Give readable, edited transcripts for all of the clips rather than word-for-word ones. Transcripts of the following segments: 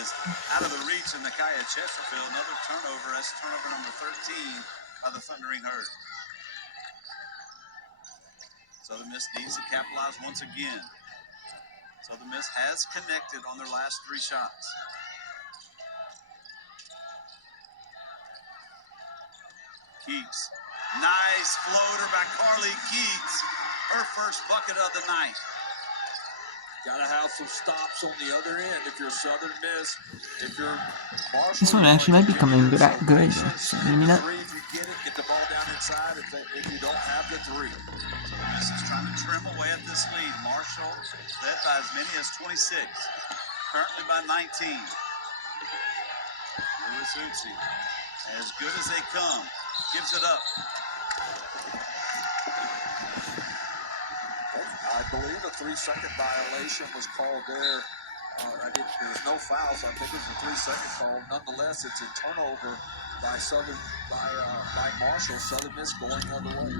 is out of the reach of Nakia Chesterfield. Another turnover. That's turnover number 13 by the Thundering Herd. Southern Miss needs to capitalize once again. Southern Miss has connected on their last 3 shots. Keats. Nice floater by Carly Keats. Her first bucket of the night. Got to have some stops on the other end if you're Southern Miss. If you're Marshall, This one actually might be coming good. Good. So maybe not. If you get it, get the ball down inside. If you don't have the 3. Southern Miss is trying to trim away at this lead. Marshall led by as many as 26. Currently by 19. Lewis Utsi, as good as they come, gives it up. I believe a 3-second violation was called there. There was no foul, so I think it's a 3-second call. Nonetheless, it's a turnover by Marshall. Southern Miss going the other way.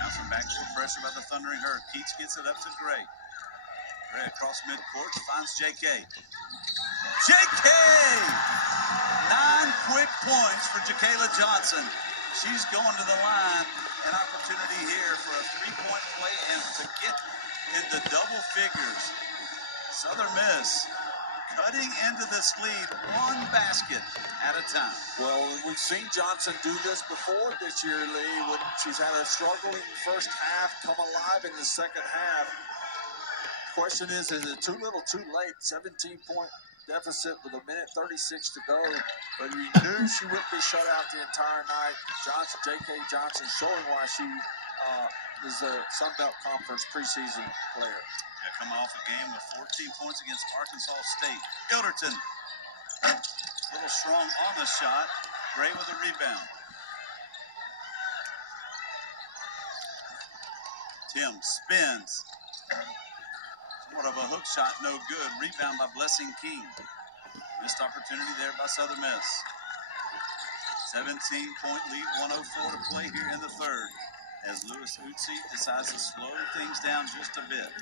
Now some backdoor pressure by the Thundering Herd. Keats gets it up to Gray. Gray across midcourt, finds JK. JK! 9 quick points for Jacayla Johnson. She's going to the line. An opportunity here for a 3-point play and to get into double figures. Southern Miss cutting into this lead 1 basket at a time. Well, we've seen Johnson do this before this year, Lee, when she's had a struggling first half, come alive in the second half. Question is it too little, too late? 17-point deficit with 1:36 to go. But we knew she wouldn't be shut out the entire night. J.K. Johnson showing why she is a Sun Belt Conference preseason player. Yeah, coming off a game with 14 points against Arkansas State. Ilderton, a little strong on the shot. Gray with a rebound. Tim spins. Somewhat of a hook shot, no good. Rebound by Blessing King. Missed opportunity there by Southern Miss. 17-point lead, 1:04 to play here in the third, as Lewis Utsi decides to slow things down just a bit.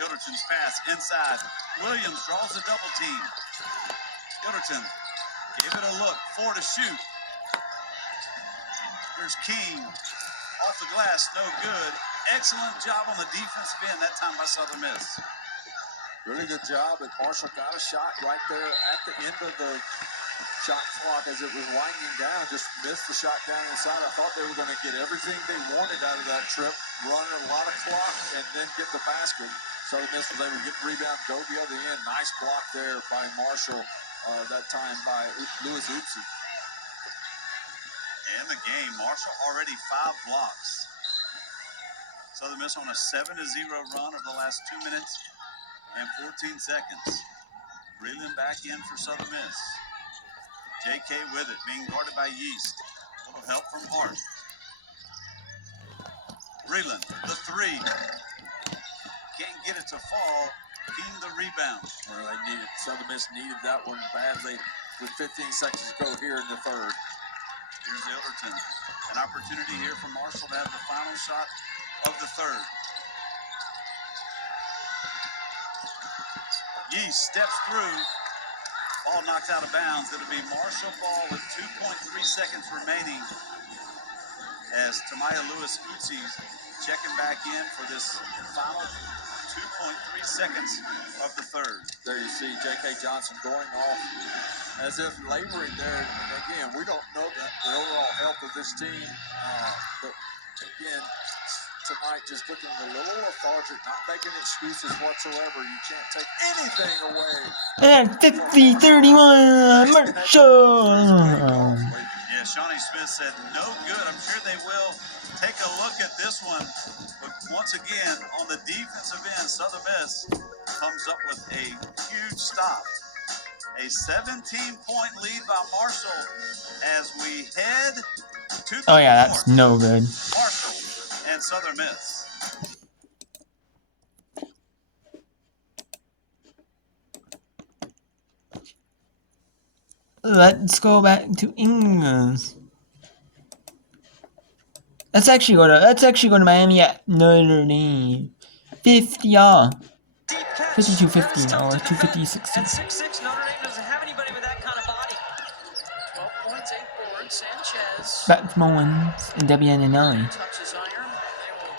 Ilderton's pass inside. Williams draws a double team. Ilderton gave it a look, 4 to shoot. Here's King, off the glass, no good. Excellent job on the defensive end, that time by Southern Miss. Really good job, but Marshall got a shot right there at the end of the shot clock as it was winding down. Just missed the shot down inside. I thought they were going to get everything they wanted out of that trip, run a lot of clock, and then get the basket. Southern Miss was able to get the rebound, go the other end. Nice block there by Marshall, that time by Lewis Utsi. In the game, Marshall already 5 blocks. Southern Miss on a 7-0 run of the last 2 minutes and 14 seconds. Reeling back in for Southern Miss. JK with it, being guarded by Yeast. A little help from Hart. Reeling, the 3. Can't get it to fall. King the rebound. Well, Southern Miss needed that one badly with 15 seconds to go here in the third. Here's Ilderton. An opportunity here for Marshall to have the final shot of the third. Yeast steps through. Ball knocked out of bounds. It'll be Marshall ball with 2.3 seconds remaining as Tamaya Lewis Utsi checking back in for this final 2.3 seconds of the third. There you see J.K. Johnson going off as if laboring there. And again, we don't know the overall health of this team. But again, tonight just looking a little lethargic, not making excuses whatsoever. You can't take anything away. And 50-31, Marshall. Yeah, Shawnee Smith said no good. I'm sure they will take a look at this one. But once again, on the defensive end, Southern Miss comes up with a huge stop. A 17-point lead by Marshall as we head to the Oh yeah, that's no good. Marshall and Southern Miss. Let's go back to England. Let's actually go to Miami at Notre Dame. 50 y'all. 52-50 now, or 250-60. At 6'6", Notre Dame doesn't have anybody with that kind of body. 12 points, 8 boards. Sanchez. Back from Owens and WNNI. Touches iron. They will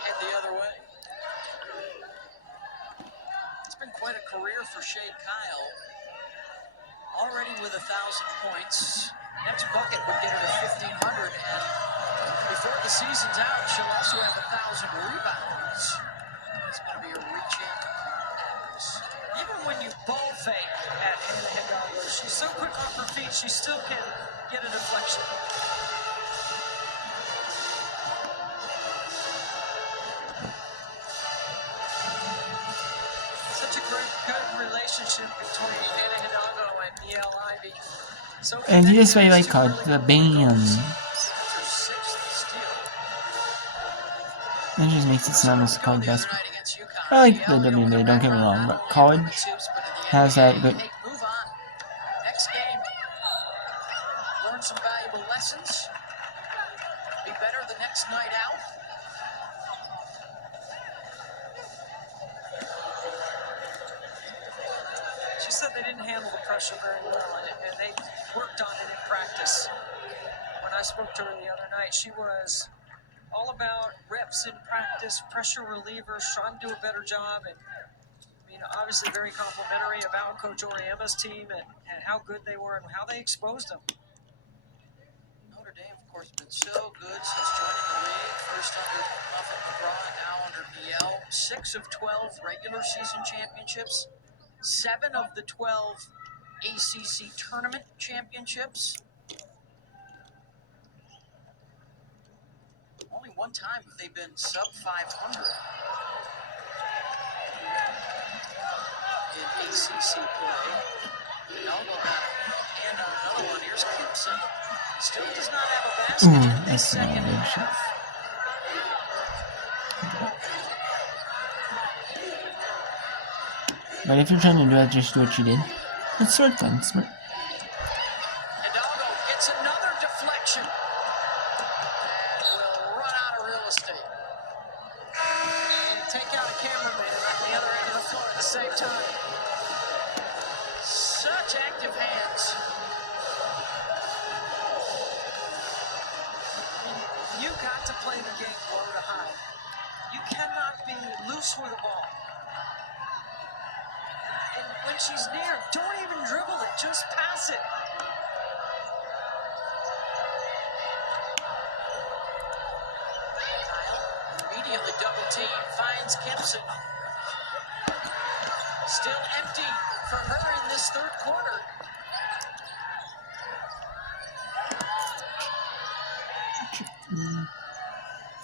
head the other way. It's been quite a career for Shea Kyle. Already with 1,000 points. Next bucket would get her to 1,500, and before the season's out, she'll also have 1,000 rebounds. It's going to be a reaching. Even when you ball fake at Hannah Hidalgo, she's so quick off her feet, she still can get a deflection. Such a good relationship between Hannah Hidalgo and E.L. Ivy. So And this way like called the band. It just makes it sound as college basketball. I like the WNBA, don't get me wrong, but college has that good. Move on. Next game. Learn some valuable lessons. Be better the next night out. She said they didn't handle the pressure very well, and they worked on it in practice. When I spoke to her the other night, she was all about reps in practice, pressure relievers, trying to do a better job, and obviously very complimentary about Coach Oriema's team and how good they were and how they exposed them. Notre Dame, of course, been so good since joining the league. First under Muffet McGraw and now under BL. 6 of 12 regular season championships. 7 of the 12 ACC tournament championships. Only one time have they been sub 500 in ACC play. Elbow got a hand on another one. Here's Gibson. Still does not have a basket in this second half. But if you're trying to do it, just do what you did. It's smart then, smart. Hidalgo gets another deflection. And will run out of real estate. And take out a cameraman on the other end of the floor at the same time. Such active hands. You got to play the game low to high. You cannot be loose with the ball. And when she's near, don't even dribble it, just pass it. Kyle immediately double team, finds Gibson. Still empty for her in this third quarter.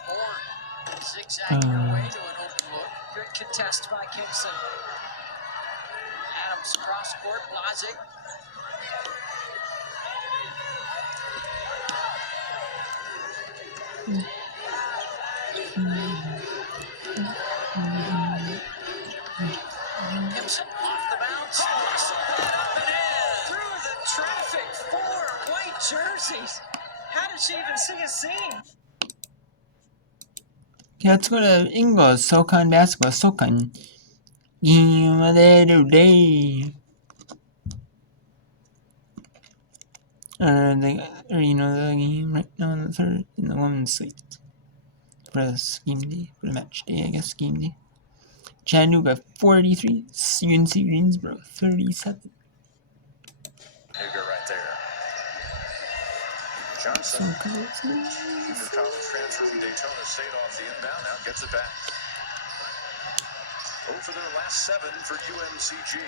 Horn zigzagging her way to an open look. Good contest by Kimpson. Adams cross court, Blazic. Kimpson off the bounce. Up and in. Through the traffic, 4 white jerseys. How did she even see a scene? Okay, let's go to Ingles, SoCon basketball, SoCon. Game of the other day. The game right now in the third in the women's slate. For the game day, for the match day, I guess, game day. Chattanooga 43, UNC Greensboro 37. Right there. Johnson, junior college transfer from Daytona State off the inbound, now gets it back. 0 for their last 7 for UNCG.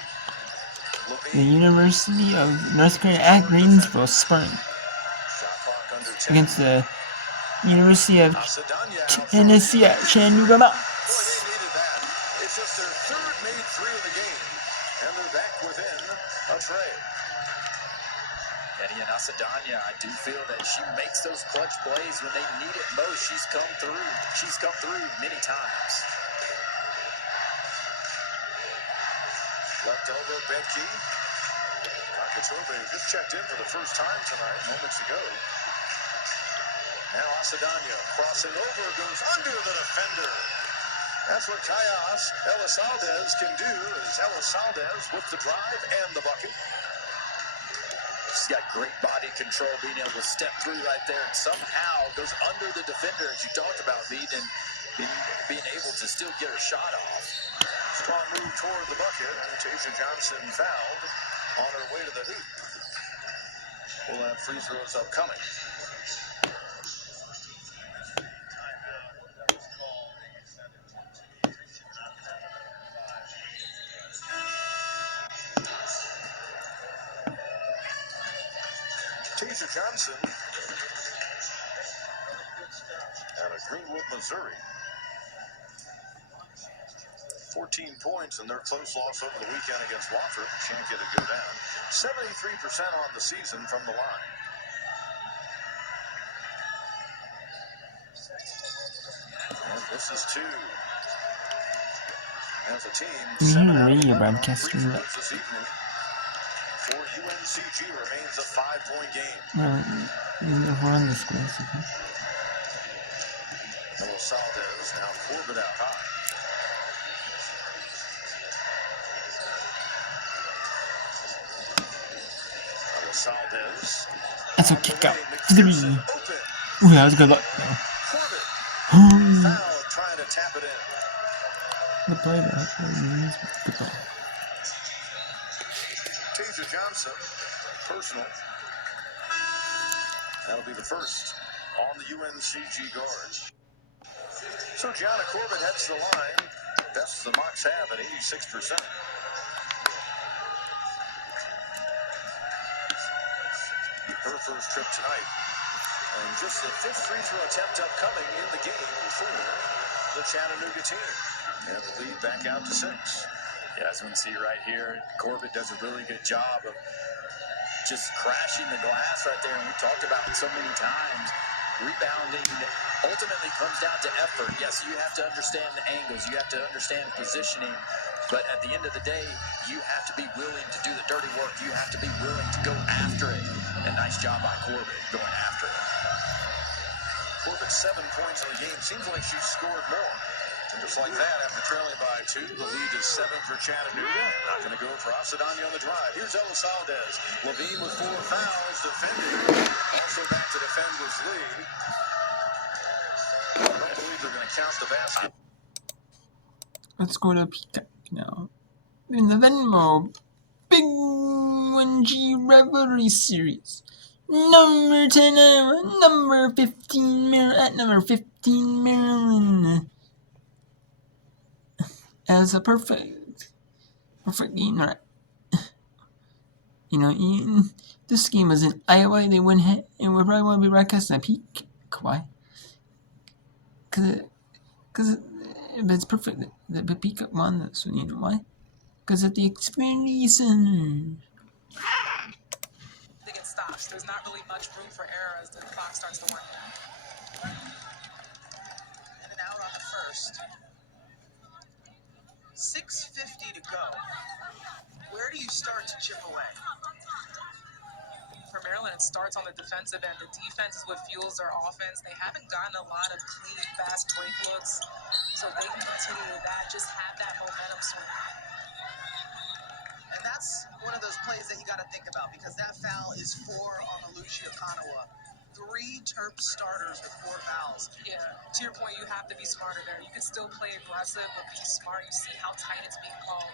The University of North Carolina at Greensboro Spartan against the University of Tennessee at Chattanooga Mounts. It's just their third made 3 of the game, and they're back within a tray. Eddie and Asadanya, I do feel that she makes those clutch plays when they need it most. She's come through. She's come through many times. Left elbow, Betke. Nakachova just checked in for the first time tonight, moments ago. Now Asadanya crossing over, goes under the defender. That's what Kayas Elizalde can do, is Elizalde with the drive and the bucket. She's got great body control, being able to step through right there and somehow goes under the defender, as you talked about, Pete, and being able to still get her shot off. Strong move toward the bucket, and Tasia Johnson fouled on her way to the hoop. We'll have free throws upcoming. Tasia Johnson out of Greenwood, Missouri. 14 points in their close loss over the weekend against Winthrop. Can't get it go down. 73% on the season from the line. And this is two. As a team, You 7 hear the out of radio 11 on broadcast free from throws this evening. For UNCG remains a 5-point game. we're on the square. Elizalde, now Corbett out high. Elizalde. That's a kick out. 3. Ooh, that was a good look. Corbett Oh, foul, trying to tap it in. the play though. Good ball. Tasia Johnson, personal. That'll be the first on the UNCG guard. So Gianna Corbett heads to the line. Best the Mocs have at 86%. Her first trip tonight. And just the 5th free throw attempt upcoming in the game for the Chattanooga team. And the lead back out to 6. Yeah, as we can see right here, Corbett does a really good job of just crashing the glass right there. And we talked about it so many times. Rebounding ultimately comes down to effort. Yes, you have to understand the angles. You have to understand positioning. But at the end of the day, you have to be willing to do the dirty work. You have to be willing to go after it. And nice job by Corbett going after it. Corbett 7 points in the game. Seems like she's scored more. And just like that, after trailing by 2, the lead is 7 for Chattanooga. Not going to go for Asadanya on the drive. Here's Elizalde. Levine with 4 fouls, defending. Also back to defend was Lee. I don't believe they're going to count the basket. Let's go to Peacock now. In the Venmo Big 1G Revelry Series. Number 10 Iowa, number 15 Maryland, number 15 Maryland. As a perfect game, right? You know, this game was in Iowa. They wouldn't hit, and would probably want to be broadcast on Peak. Why? Because it's perfect. The Peacock won this one. You know why? Because of the Xfinity Center. They get stops. There's not really much room for error as the clock starts to wind down. And then out on the first. 6:50 to go. Where do you start to chip away? For Maryland, it starts on the defensive end. The defense is what fuels their offense. They haven't gotten a lot of clean, fast break looks, so they can continue that, just have that momentum swing. And that's one of those plays that you got to think about, because that foul is 4 on Alucia Kanawa. 3 Terp starters with 4 fouls. Yeah, to your point, you have to be smarter there. You can still play aggressive, but be smart. You see how tight it's being called.